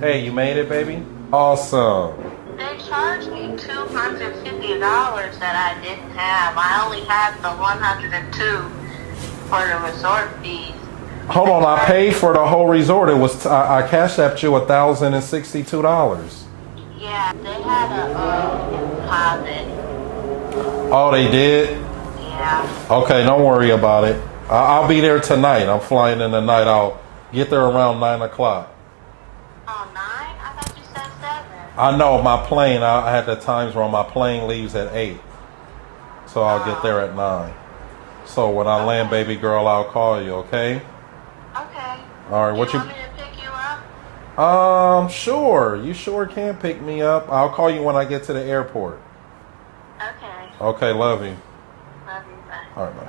Hey, you made it, baby? Awesome. They charged me $250 that I didn't have. I only had the 102 for the resort fees. Hold on, I paid for the whole resort. It was I cashed apped you $1,062. Yeah, they had a deposit. Oh, they did? Yeah. Okay, don't worry about it. I'll be there tonight. I'm flying in tonight. I'll get there around 9 o'clock. Oh, 9? I thought you said 7. I know my plane, I had the times wrong. My plane leaves at 8. So I'll get there at 9. So when I land, baby girl, I'll call you, okay? Okay. All right, what you you... want me to pick you up? Sure. You sure can pick me up. I'll call you when I get to the airport. Okay. Okay, love you. Love you, bye. All right, bye.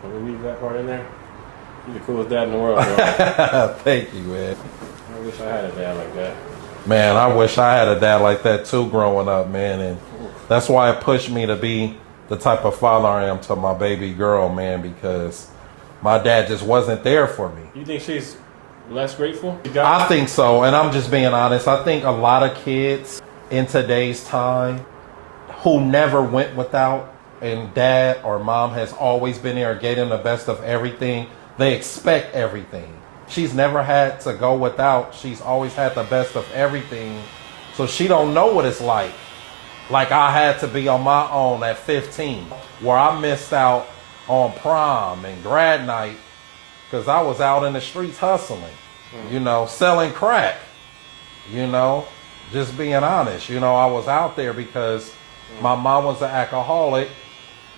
Can we leave that part in there? You're the coolest dad in the world, bro. Thank you, man. I wish I had a dad like that. Man, I wish I had a dad like that too growing up, man. And that's why it pushed me to be the type of father I am to my baby girl, man, because my dad just wasn't there for me. You think she's less grateful? I think so, and I'm just being honest. I think a lot of kids in today's time who never went without, and dad or mom has always been there and gave them the best of everything, they expect everything. She's never had to go without. She's always had the best of everything. So she don't know what it's like. Like I had to be on my own at 15, where I missed out on prom and grad night because I was out in the streets hustling, you know, selling crack, you know, just being honest. You know, I was out there because my mom was an alcoholic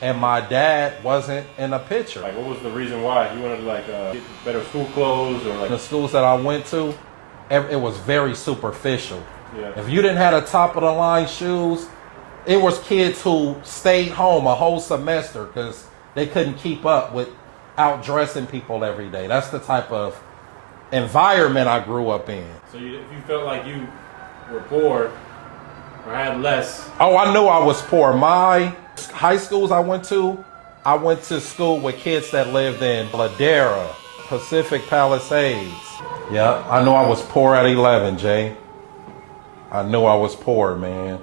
and my dad wasn't in the picture. Like, what was the reason why? You wanted to, like, get better school clothes or, like... The schools that I went to, it was very superficial. Yeah. If you didn't have the top of the line shoes, it was kids who stayed home a whole semester because they couldn't keep up with outdressing people every day. That's the type of environment I grew up in. So if you felt like you were poor or had less... Oh, I knew I was poor. My high schools I went to school with kids that lived in Ladera, Pacific Palisades. Yeah, I knew I was poor at 11, Jay. I knew I was poor, man.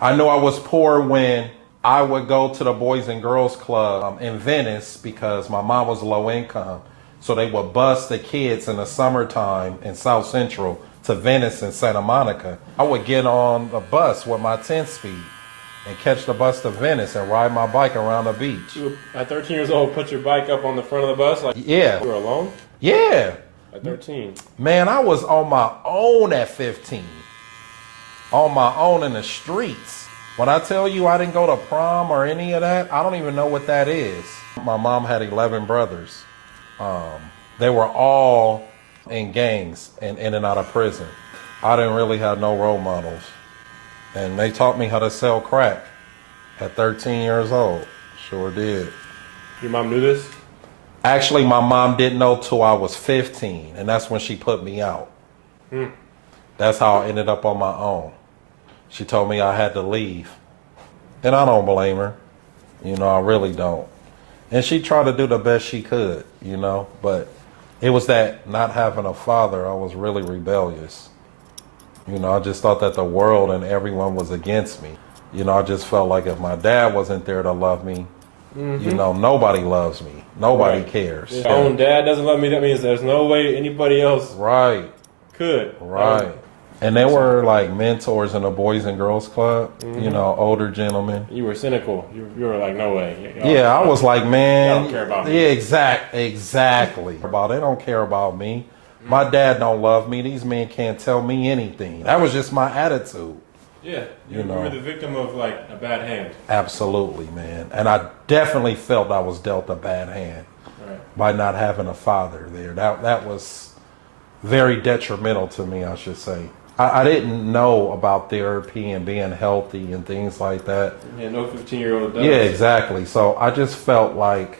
I knew I was poor when I would go to the Boys and Girls Club in Venice because my mom was low income. So they would bus the kids in the summertime in South Central to Venice and Santa Monica. I would get on the bus with my 10-speed and catch the bus to Venice and ride my bike around the beach. You were, at 13 years old, put your bike up on the front of the bus? Like, yeah. You were alone? Yeah. At 13? Man, I was on my own at 15. On my own in the streets. When I tell you I didn't go to prom or any of that, I don't even know what that is. My mom had 11 brothers. They were all in gangs and in and out of prison. I didn't really have no role models. And they taught me how to sell crack at 13 years old. Sure did. Your mom knew this? Actually, my mom didn't know till I was 15, and that's when she put me out. That's how I ended up on my own. She told me I had to leave. And I don't blame her. You know, I really don't. And she tried to do the best she could, you know, but it was that not having a father, I was really rebellious. You know, I just thought that the world and everyone was against me. You know, I just felt like if my dad wasn't there to love me, you know, nobody loves me. Nobody cares. If your own dad doesn't love me, that means there's no way anybody else could. Right. And they were like mentors in the Boys and Girls Club, you know, older gentlemen. You were cynical. You were like, no way. Yeah, I was like, man. They don't care about me. Yeah, exactly. They don't care about me. My dad don't love me. These men can't tell me anything. That was just my attitude. Yeah, you know. were the victim of like a bad hand. Absolutely, man. And I definitely felt I was dealt a bad hand by not having a father there. That was very detrimental to me, I should say. I didn't know about therapy and being healthy and things like that. Yeah, no 15-year-old does. Yeah, exactly. So I just felt like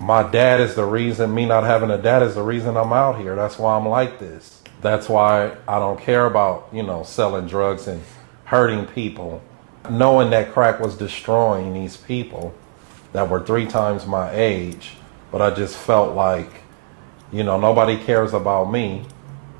my dad is the reason, me not having a dad is the reason I'm out here. That's why I'm like this. That's why I don't care about, you know, selling drugs and hurting people. Knowing that crack was destroying these people that were 3 times my age. But I just felt like, you know, nobody cares about me.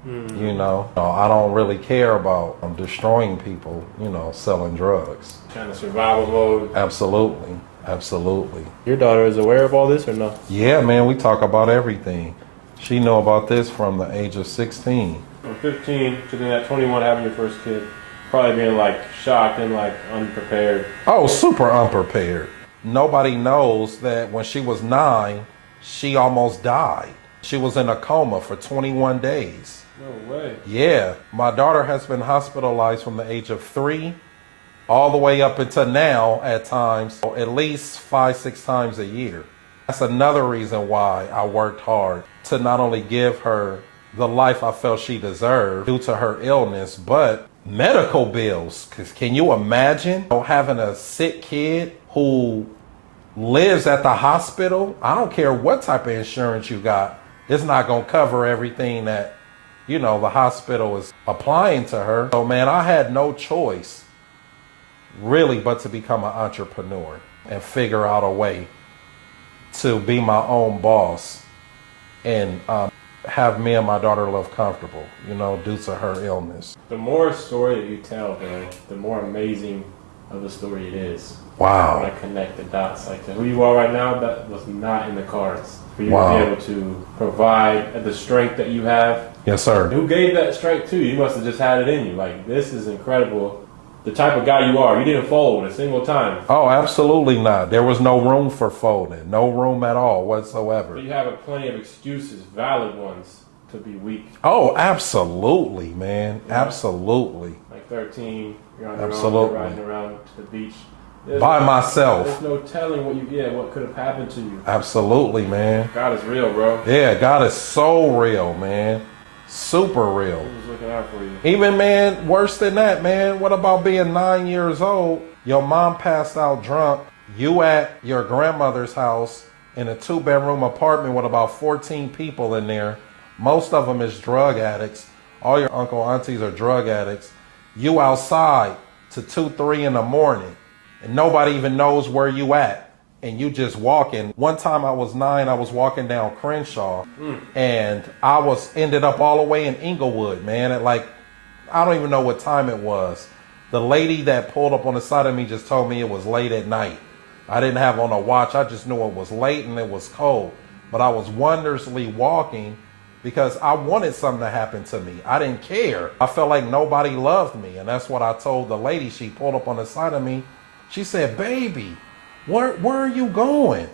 You know, I don't really care about destroying people, you know, selling drugs. Kind of survival mode. Absolutely. Absolutely. Your daughter is aware of all this or no? Yeah, man, we talk about everything. She know about this from the age of 16. From 15 to then at 21 having your first kid. Probably being like shocked and like unprepared. Oh, super unprepared. Nobody knows that when she was 9, she almost died. She was in a coma for 21 days. No way. Yeah. My daughter has been hospitalized from the age of 3 all the way up until now at times, at least 5-6 times a year. That's another reason why I worked hard to not only give her the life I felt she deserved due to her illness, but medical bills. Because can you imagine having a sick kid who lives at the hospital? I don't care what type of insurance you got. It's not going to cover everything that, you know, the hospital is applying to her. So, man, I had no choice really but to become an entrepreneur and figure out a way to be my own boss and have me and my daughter live comfortable, you know, due to her illness. The more story that you tell, bro, the more amazing of the story it is. Wow. When I connect the dots, like to who you are right now, that was not in the cards. For you Wow. to be able to provide the strength that you have. Yes, sir. Who gave that strength to you? You must have just had it in you. Like, this is incredible. The type of guy you are, you didn't fold a single time. Oh, absolutely not. There was no room for folding. No room at all whatsoever. But you have plenty of excuses, valid ones, to be weak. Oh, absolutely, man. Yeah. Absolutely. Like 13, you're on your absolutely. own, you're riding around to the beach. By myself. There's no telling what could have happened to you. Absolutely, man. God is real, bro. Yeah, God is so real, man. Super real. He was looking out for you. Even, man, worse than that, man. What about being 9 years old? Your mom passed out drunk. You at your grandmother's house in a 2-bedroom apartment with about 14 people in there. Most of them is drug addicts. All your uncle, aunties are drug addicts. You outside to 2, 3 in the morning. And nobody even knows where you at. And you just walking. One time I was 9, I was walking down Crenshaw and I ended up all the way in Inglewood, man. At like, I don't even know what time it was. The lady that pulled up on the side of me just told me it was late at night. I didn't have on a watch. I just knew it was late and it was cold. But I was wondrously walking because I wanted something to happen to me. I didn't care. I felt like nobody loved me. And that's what I told the lady. She pulled up on the side of me. She said, "Baby, where are you going?"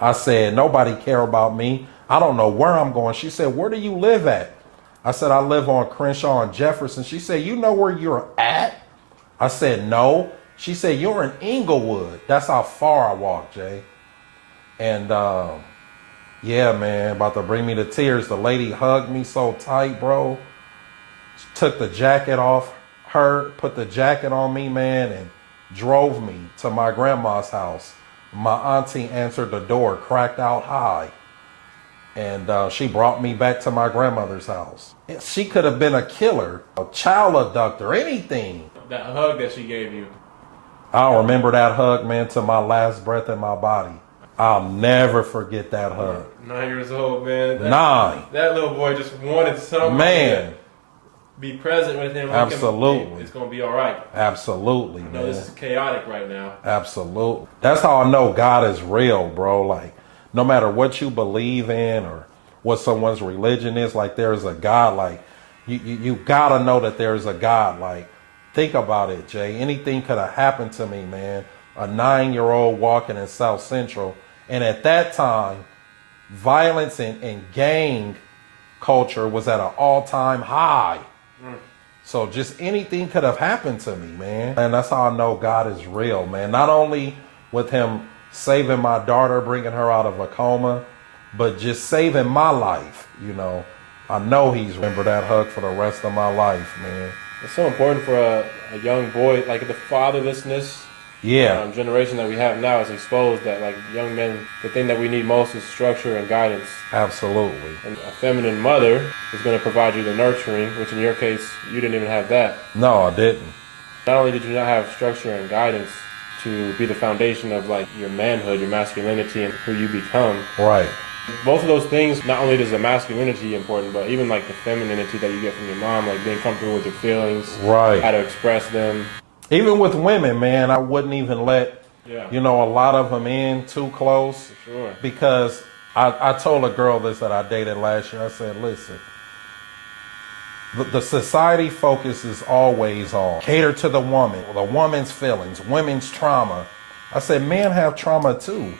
I said, "Nobody care about me. I don't know where I'm going." She said, "Where do you live at?" I said, "I live on Crenshaw and Jefferson." She said, "You know where you're at?" I said, "No." She said, "You're in Inglewood." That's how far I walked, Jay. And yeah, man, about to bring me to tears. The lady hugged me so tight, bro. She took the jacket off her, put the jacket on me, man, and drove me to my grandma's house. My auntie answered the door, cracked out high. And she brought me back to my grandmother's house. She could have been a killer, a child abductor, anything. That hug that she gave you. I'll remember that hug, man, to my last breath in my body. I'll never forget that hug. 9 years old, man. 9. That little boy just wanted someone man. to be present with him. Absolutely. It's going to be all right. Absolutely, I know man. this is chaotic right now. Absolutely. That's how I know God is real, bro. Like, no matter what you believe in or what someone's religion is, like, there is a God. Like, you gotta know that there is a God. Like, think about it, Jay. Anything could have happened to me, man. A 9-year-old walking in South Central. And at that time, violence and gang culture was at an all-time high. So just anything could have happened to me, man. And that's how I know God is real, man. Not only with him saving my daughter, bringing her out of a coma, but just saving my life, you know. I know he's remember that hug for the rest of my life, man. It's so important for a young boy, like the fatherlessness generation that we have now is exposed that, like, young men, the thing that we need most is structure and guidance. Absolutely. And a feminine mother is going to provide you the nurturing, which in your case, you didn't even have that. No, I didn't. Not only did you not have structure and guidance to be the foundation of, like, your manhood, your masculinity, and who you become. Right. Both of those things, not only does the masculinity important, but even like the femininity that you get from your mom, like being comfortable with your feelings, right, how to express them. Even with women, man, I wouldn't even let, you know, a lot of them in too close. For sure. Because I told a girl this that I dated last year. I said, listen, the society focus is always on cater to the woman's feelings, women's trauma. I said, men have trauma too.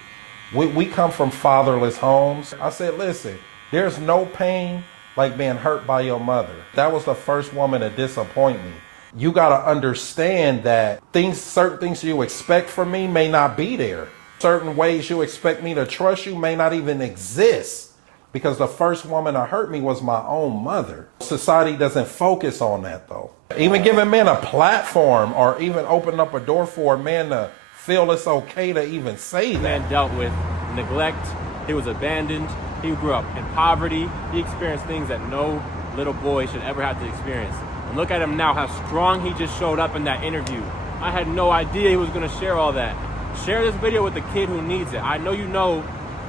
We come from fatherless homes. I said, listen, there's no pain like being hurt by your mother. That was the first woman to disappoint me. You got to understand that certain things you expect from me may not be there. Certain ways you expect me to trust you may not even exist, because the first woman to hurt me was my own mother. Society doesn't focus on that though. Even giving men a platform or even opening up a door for a man to feel it's okay to even say that. Man dealt with neglect. He was abandoned. He grew up in poverty. He experienced things that no little boy should ever have to experience. And look at him now, how strong he just showed up in that interview. I had no idea he was going to share all that. Share this video with the kid who needs it. I know you know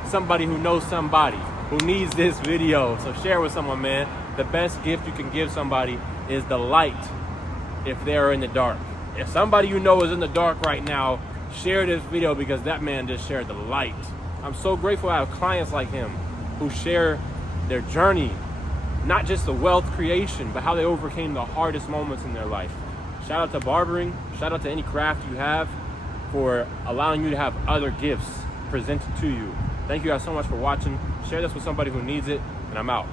somebody who knows somebody who needs this video. So share with someone, man. The best gift you can give somebody is the light if they're in the dark. If somebody you know is in the dark right now, share this video, because that man just shared the light. I'm so grateful I have clients like him who share their journey, not just the wealth creation, but how they overcame the hardest moments in their life. Shout out to barbering. Shout out to any craft you have for allowing you to have other gifts presented to you. Thank you guys so much for watching. Share this with somebody who needs it, and I'm out.